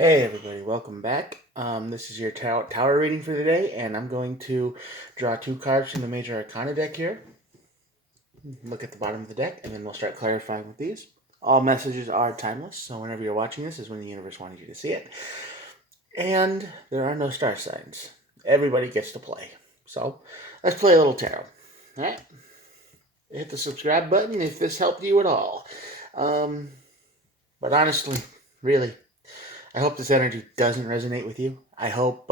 Hey everybody, welcome back. This is your tower reading for the day, and I'm going to draw two cards from the Major Arcana deck here. Look at the bottom of the deck, and then we'll start clarifying with these. All messages are timeless, so whenever you're watching this is when the universe wanted you to see it. And there are no star signs. Everybody gets to play. So let's play a little tarot. All right? Hit the subscribe button if this helped you at all. But honestly, really, I hope this energy doesn't resonate with you. I hope,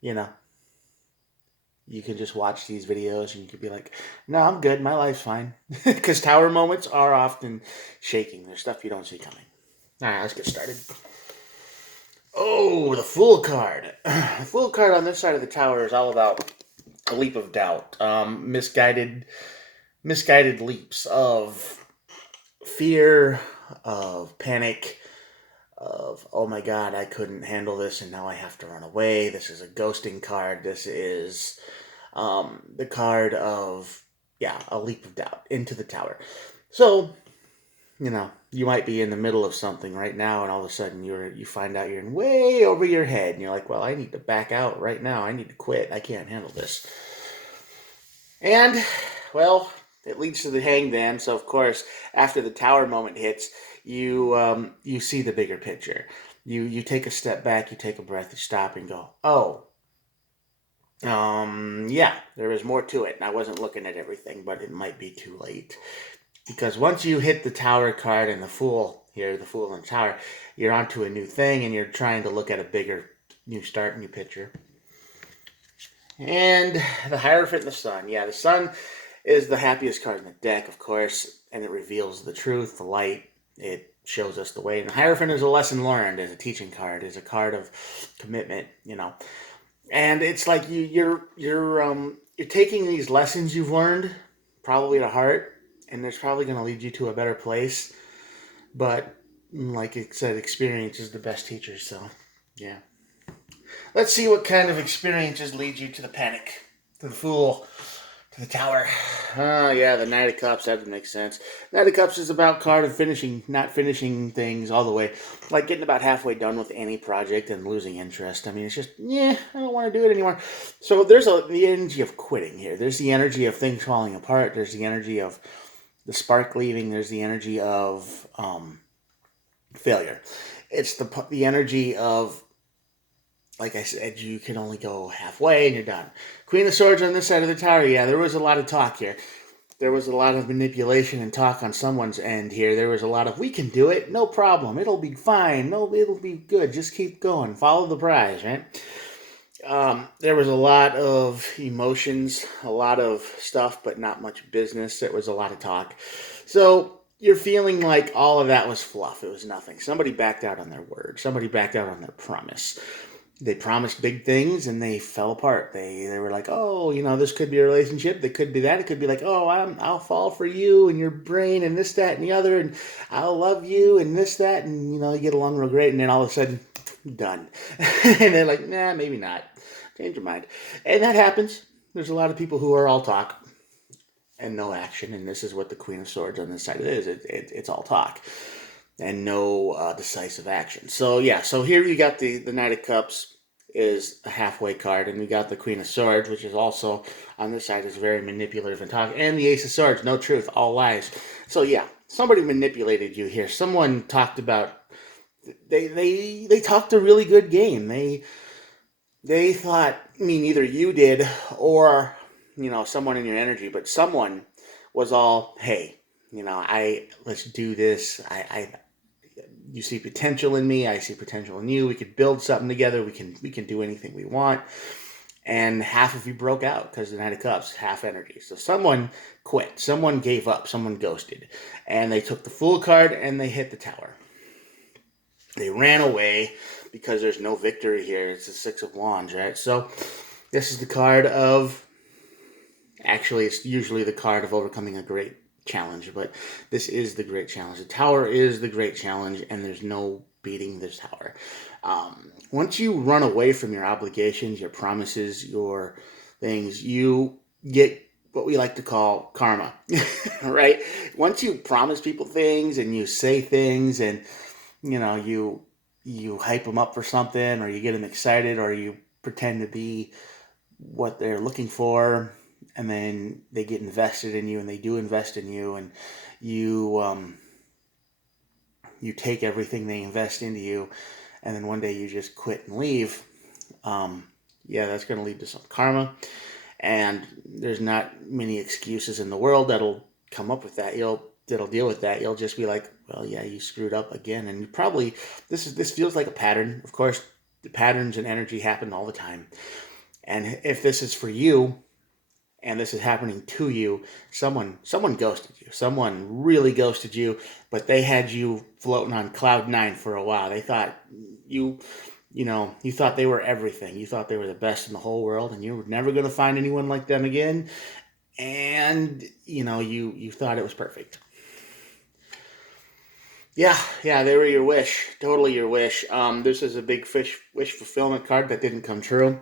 you know, you can just watch these videos and you could be like, no, I'm good. My life's fine. Because tower moments are often shaking. There's stuff you don't see coming. All right, let's get started. Oh, the Fool card. The Fool card on this side of the tower is all about a leap of doubt, misguided leaps of fear, of panic, of, oh my god, I couldn't handle this and now I have to run away. This is a ghosting card. This is the card of, yeah, a leap of doubt into the tower. So, you might be in the middle of something right now and all of a sudden you find out you're in way over your head and you're like, well, I need to back out right now. I need to quit. I can't handle this. And, well, it leads to the Hangman. So, of course, after the tower moment hits, you see the bigger picture. You take a step back, you take a breath, you stop and go, oh, yeah, there is more to it. And I wasn't looking at everything, but it might be too late. Because once you hit the tower card and the Fool here, the Fool and the tower, you're onto a new thing and you're trying to look at a bigger new start, new picture. And the Hierophant and the Sun. Yeah, the Sun is the happiest card in the deck, of course, and it reveals the truth, the light. It shows us the way. And the Hierophant is a lesson learned, is a teaching card, is a card of commitment, And it's like you're taking these lessons you've learned, probably to heart, and it's probably going to lead you to a better place. But like it said, experience is the best teacher. So, yeah. Let's see what kind of experiences lead you to the panic, to the Fool, to the tower. Oh, yeah, the Knight of Cups. That would make sense. Knight of Cups is about card of finishing, not finishing things all the way. Like getting about halfway done with any project and losing interest. I mean, it's just, I don't want to do it anymore. So there's the energy of quitting here. There's the energy of things falling apart. There's the energy of the spark leaving. There's the energy of failure. It's the energy of, like I said, you can only go halfway and you're done. Queen of Swords on this side of the tower. Yeah, there was a lot of talk here. There was a lot of manipulation and talk on someone's end here. There was a lot of, we can do it, no problem. It'll be fine. No, it'll be good. Just keep going. Follow the prize, right? There was a lot of emotions, a lot of stuff, but not much business. There was a lot of talk. So you're feeling like all of that was fluff. It was nothing. Somebody backed out on their word. Somebody backed out on their promise. They promised big things and they fell apart. They were like, oh, this could be a relationship. That could be that. It could be like, oh, I'll fall for you and your brain and this, that, and the other, and I'll love you and this, that, and you get along real great. And then all of a sudden, done. And they're like, nah, maybe not. Change your mind. And that happens. There's a lot of people who are all talk and no action. And this is what the Queen of Swords on this side is. It's all talk and no decisive action. So, yeah. So here you got the Knight of Cups is a halfway card. And we got the Queen of Swords, which is also on this side is very manipulative and talk. And the Ace of Swords, no truth, all lies. So, yeah. Somebody manipulated you here. Someone talked about... They talked a really good game. They thought, either you did or, someone in your energy, but someone was all, hey, let's do this. You see potential in me. I see potential in you. We could build something together. We can do anything we want. And half of you broke out because the Knight of Cups, half energy. So someone quit. Someone gave up. Someone ghosted. And they took the Fool card and they hit the tower. They ran away because there's no victory here. It's the Six of Wands, right? So this is the card of... Actually, it's usually the card of overcoming a great challenge, but this is the great challenge. The tower is the great challenge, and there's no beating this tower. Once you run away from your obligations, your promises, your things, you get what we like to call karma, right? Once you promise people things and you say things and, you you hype them up for something, or you get them excited, or you pretend to be what they're looking for, and then they get invested in you, and they do invest in you, and you take everything they invest into you, and then one day you just quit and leave. Um, yeah, that's going to lead to some karma, and there's not many excuses in the world that'll come up with that. That'll deal with that. You'll just be like, well, yeah, you screwed up again, and you probably this feels like a pattern. Of course, the patterns and energy happen all the time, and if this is for you, and this is happening to you, someone ghosted you. Someone really ghosted you, but they had you floating on cloud nine for a while. They thought you you thought they were everything. You thought they were the best in the whole world, and you were never going to find anyone like them again. And you thought it was perfect. Yeah, they were your wish, totally your wish. This is a big wish fulfillment card that didn't come true.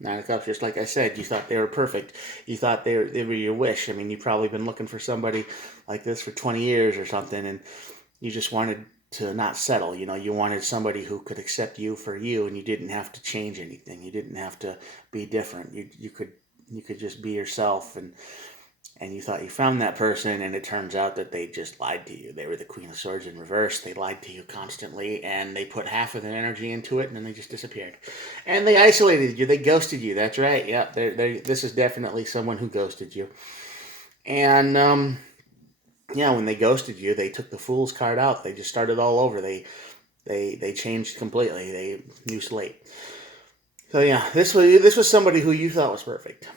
Nine of Cups, just like I said, you thought they were perfect. You thought they were your wish. I mean, you've probably been looking for somebody like this for 20 years or something, and you just wanted to not settle. You wanted somebody who could accept you for you, and you didn't have to change anything. You didn't have to be different. You could just be yourself, and you thought you found that person, and it turns out that they just lied to you. They were the Queen of Swords in reverse. They lied to you constantly, and they put half of their energy into it, and then they just disappeared. And they isolated you. They ghosted you. That's right. Yeah, this is definitely someone who ghosted you. And yeah, when they ghosted you, they took the Fool's card out. They just started all over. They changed completely. They new slate. So yeah, this was somebody who you thought was perfect.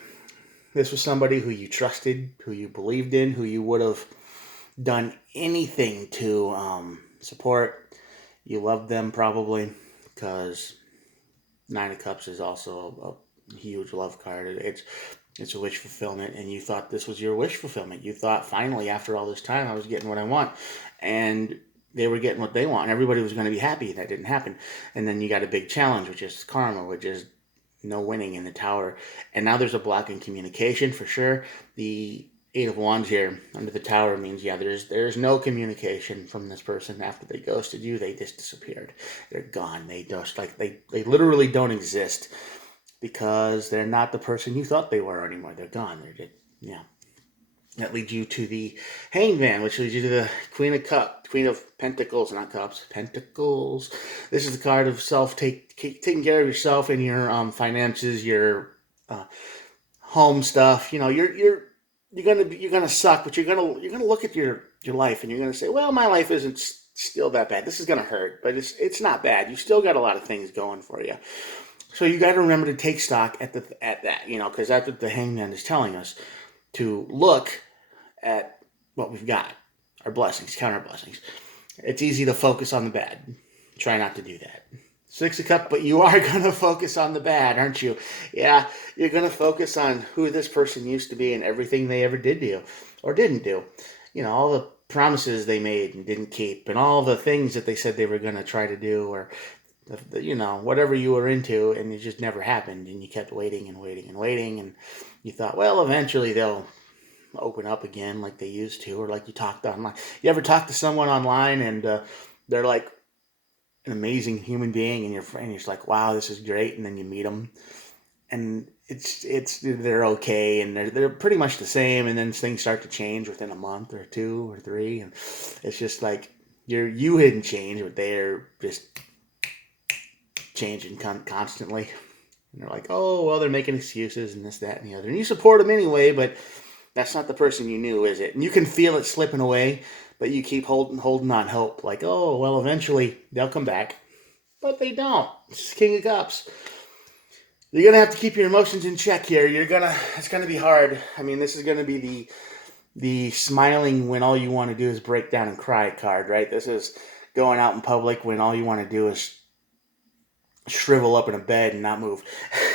This was somebody who you trusted, who you believed in, who you would have done anything to support. You loved them probably because Nine of Cups is also a huge love card. It's a wish fulfillment, and you thought this was your wish fulfillment. You thought finally, after all this time, I was getting what I want, and they were getting what they want. And everybody was going to be happy. That didn't happen, and then you got a big challenge, which is karma, which is no winning in the tower. And now there's a block in communication for sure. The Eight of Wands here under the tower means, yeah, there's no communication from this person after they ghosted you. They just disappeared. They're gone. They just they literally don't exist because they're not the person you thought they were anymore. They're gone. They're just, yeah. That leads you to the Hangman, which leads you to the Queen of Pentacles, not Cups, Pentacles. This is the card of taking care of yourself and your finances, your uh, home stuff. You're gonna suck, but you're gonna look at your life and you're gonna say, well, my life isn't still that bad. This is gonna hurt, but it's not bad. You still got a lot of things going for you. So you got to remember to take stock at that, because that's what the Hangman is telling us, to look at what we've got, our blessings, count our blessings. It's easy to focus on the bad. Try not to do that. Six of Cups, but you are going to focus on the bad, aren't you? Yeah, you're going to focus on who this person used to be and everything they ever did to you or didn't do. All the promises they made and didn't keep, and all the things that they said they were going to try to do, or whatever you were into, and it just never happened, and you kept waiting and waiting and waiting, and you thought, well, eventually they'll open up again like they used to, or like you talked online. You ever talk to someone online and they're like an amazing human being, and you're just like, wow, this is great, and then you meet them, and it's they're okay, and they're pretty much the same, and then things start to change within a month or two or three, and it's just like you hadn't changed, but they're just changing constantly. And they're like, oh, well, they're making excuses and this, that, and the other. And you support them anyway, but that's not the person you knew, is it? And you can feel it slipping away, but you keep holding on hope. Like, oh, well, eventually they'll come back. But they don't. It's King of Cups. You're going to have to keep your emotions in check here. It's going to be hard. I mean, this is going to be the smiling when all you want to do is break down and cry card, right? This is going out in public when all you want to do is shrivel up in a bed and not move.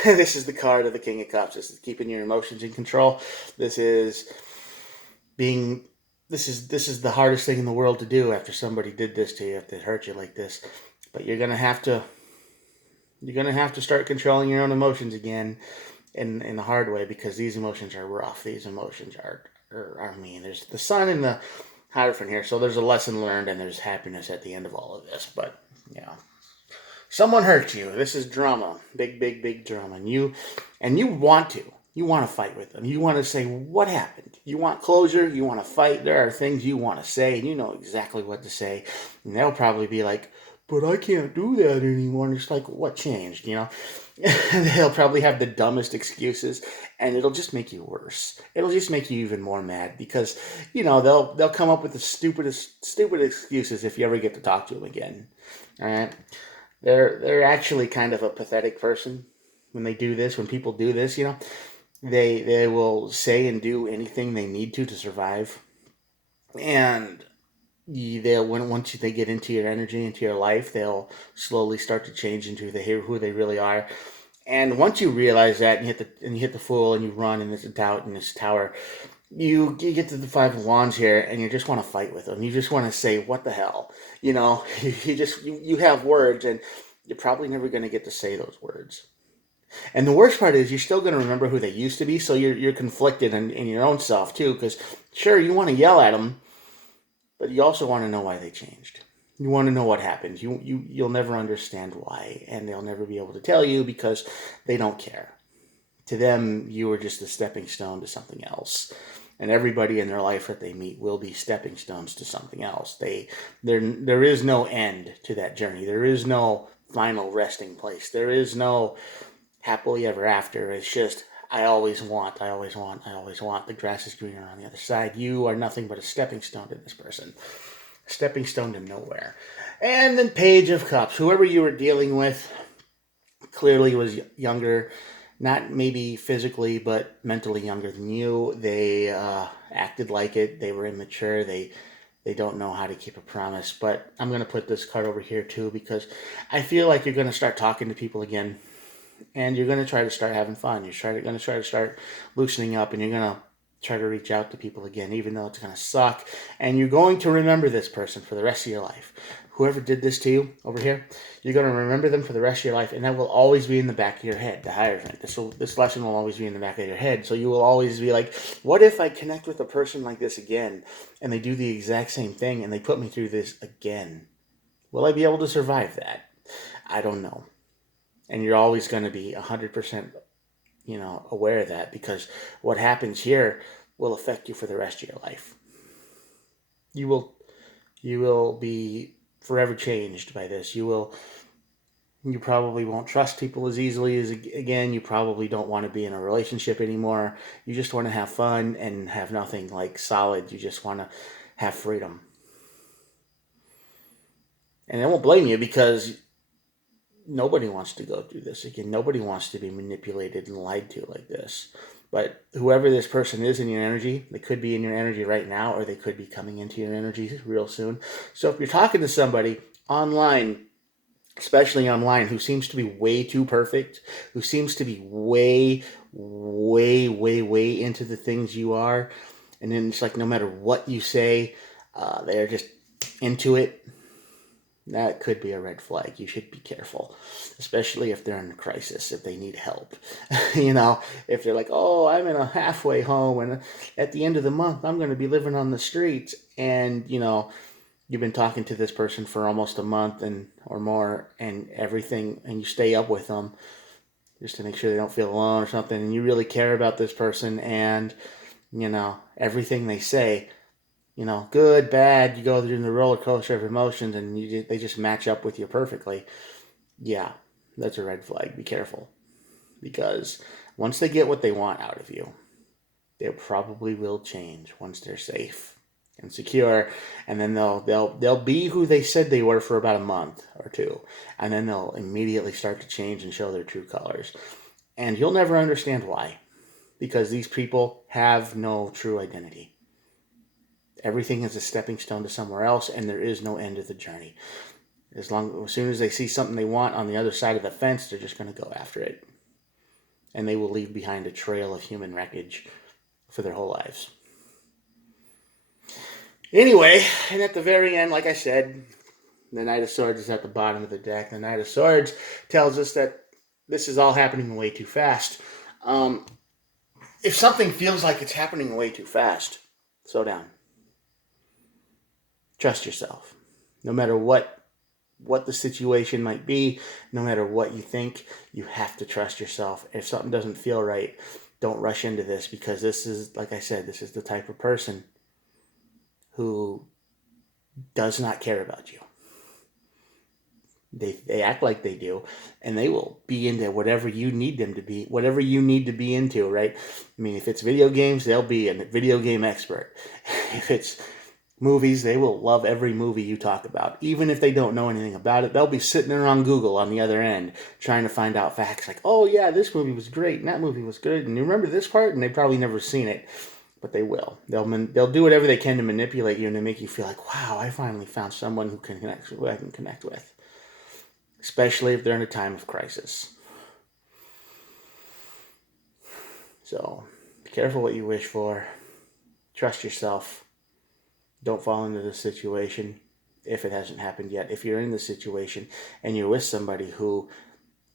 This is the card of the King of Cups. This is keeping your emotions in control. This is the hardest thing in the world to do after somebody did this to you, if they hurt you like this. But you're gonna have to start controlling your own emotions again in the hard way, because these emotions are rough. These emotions are mean. There's the Sun and Hierophant here. So there's a lesson learned and there's happiness at the end of all of this. But yeah, someone hurt you. This is drama, big, big, big drama, and you want to. You want to fight with them. You want to say what happened. You want closure. You want to fight. There are things you want to say, and you know exactly what to say. And they'll probably be like, "But I can't do that anymore." And it's like, what changed? You know, and they'll probably have the dumbest excuses, and it'll just make you worse. It'll just make you even more mad because you know they'll come up with the stupid excuses if you ever get to talk to them again. All right, they're actually kind of a pathetic person when they do this. When people do this, you know, they will say and do anything they need to survive, and they'll once they get into your energy, into your life, they'll slowly start to change into who they really are. And once you realize that, and you hit the fool, and you run in this doubt in this tower, you get to the Five of Wands here, and you just want to fight with them. You just want to say, "What the hell?" You know, you have words, and you're probably never going to get to say those words. And the worst part is you're still going to remember who they used to be, so you're conflicted in your own self too. Because sure, you want to yell at them, but you also want to know why they changed. You want to know what happened. You'll never understand why, and they'll never be able to tell you because they don't care. To them, you were just a stepping stone to something else. And everybody in their life that they meet will be stepping stones to something else. There is no end to that journey. There is no final resting place. There is no happily ever after. It's just, I always want, I always want, I always want. The grass is greener on the other side. You are nothing but a stepping stone to this person. A stepping stone to nowhere. And then Page of Cups. Whoever you were dealing with clearly was younger. Not maybe physically, but mentally younger than you. They acted like it. They were immature. They don't know how to keep a promise. But I'm going to put this card over here too because I feel like you're going to start talking to people again. And you're going to try to start having fun. You're going to try to start loosening up, and you're going to try to reach out to people again, even though it's going to suck. And you're going to remember this person for the rest of your life. Whoever did this to you over here, you're going to remember them for the rest of your life, and that will always be in the back of your head, the Hierophant. This lesson will always be in the back of your head, so you will always be like, what if I connect with a person like this again, and they do the exact same thing, and they put me through this again? Will I be able to survive that? I don't know. And you're always going to be 100%, aware of that because what happens here will affect you for the rest of your life. You will be forever changed by this. You probably won't trust people as easily as again. You probably don't want to be in a relationship anymore. You just want to have fun and have nothing like solid. You just want to have freedom. And I won't blame you because nobody wants to go through this again. Nobody wants to be manipulated and lied to like this. But whoever this person is in your energy, they could be in your energy right now, or they could be coming into your energy real soon. So if you're talking to somebody online, especially online, who seems to be way too perfect, who seems to be way, way, way, way into the things you are, and then it's like no matter what you say, they're just into it, that could be a red flag. You should be careful, especially if they're in a crisis, if they need help. If they're like, oh, I'm in a halfway home and at the end of the month, I'm going to be living on the streets. And, you've been talking to this person for almost a month or more and everything, and you stay up with them just to make sure they don't feel alone or something. And you really care about this person and, everything they say, good, bad, you go through the roller coaster of emotions and they just match up with you perfectly. Yeah, that's a red flag. Be careful. Because once they get what they want out of you, they probably will change once they're safe and secure. And then they'll be who they said they were for about a month or two. And then they'll immediately start to change and show their true colors. And you'll never understand why. Because these people have no true identity. Everything is a stepping stone to somewhere else, and there is no end of the journey. As soon as they see something they want on the other side of the fence, they're just going to go after it. And they will leave behind a trail of human wreckage for their whole lives. Anyway, and at the very end, like I said, the Knight of Swords is at the bottom of the deck. The Knight of Swords tells us that this is all happening way too fast. If something feels like it's happening way too fast, slow down. Trust yourself. No matter what the situation might be, no matter what you think, you have to trust yourself. If something doesn't feel right, don't rush into this, because this is, like I said, this is the type of person who does not care about you. They act like they do, and they will be into whatever you need them to be, whatever you need to be into, right? I mean, if it's video games, they'll be a video game expert. If it's movies, they will love every movie you talk about. Even if they don't know anything about it, they'll be sitting there on Google on the other end trying to find out facts like, oh yeah, this movie was great and that movie was good and you remember this part, and they've probably never seen it, but they will. They'll do whatever they can to manipulate you and to make you feel like, wow, I finally found someone who I can connect with, especially if they're in a time of crisis. So be careful what you wish for. Trust yourself. Don't fall into the situation if it hasn't happened yet. If you're in the situation and you're with somebody who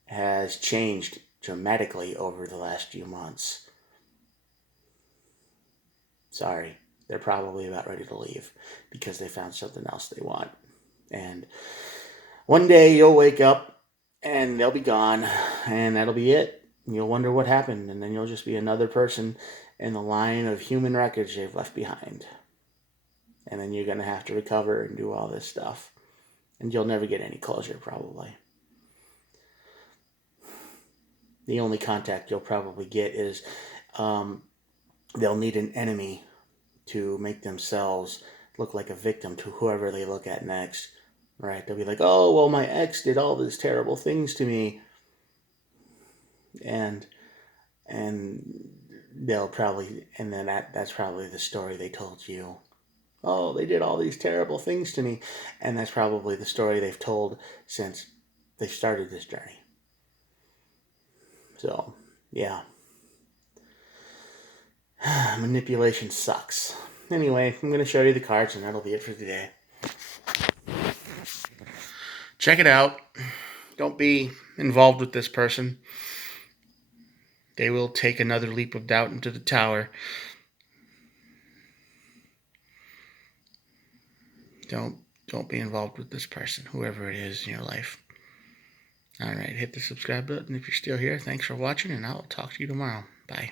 has changed dramatically over the last few months, sorry, they're probably about ready to leave because they found something else they want. And one day you'll wake up and they'll be gone, and that'll be it. You'll wonder what happened, and then you'll just be another person in the line of human wreckage they've left behind. And then you're going to have to recover and do all this stuff. And you'll never get any closure, probably. The only contact you'll probably get is they'll need an enemy to make themselves look like a victim to whoever they look at next. Right? They'll be like, oh, well, my ex did all these terrible things to me. And they'll probably, and then that's probably the story they told you. Oh, they did all these terrible things to me. And that's probably the story they've told since they started this journey. So, yeah. Manipulation sucks. Anyway, I'm going to show you the cards, and that'll be it for today. Check it out. Don't be involved with this person. They will take another leap of doubt into the tower. Don't be involved with this person, whoever it is in your life. All right, hit the subscribe button if you're still here. Thanks for watching, and I'll talk to you tomorrow. Bye.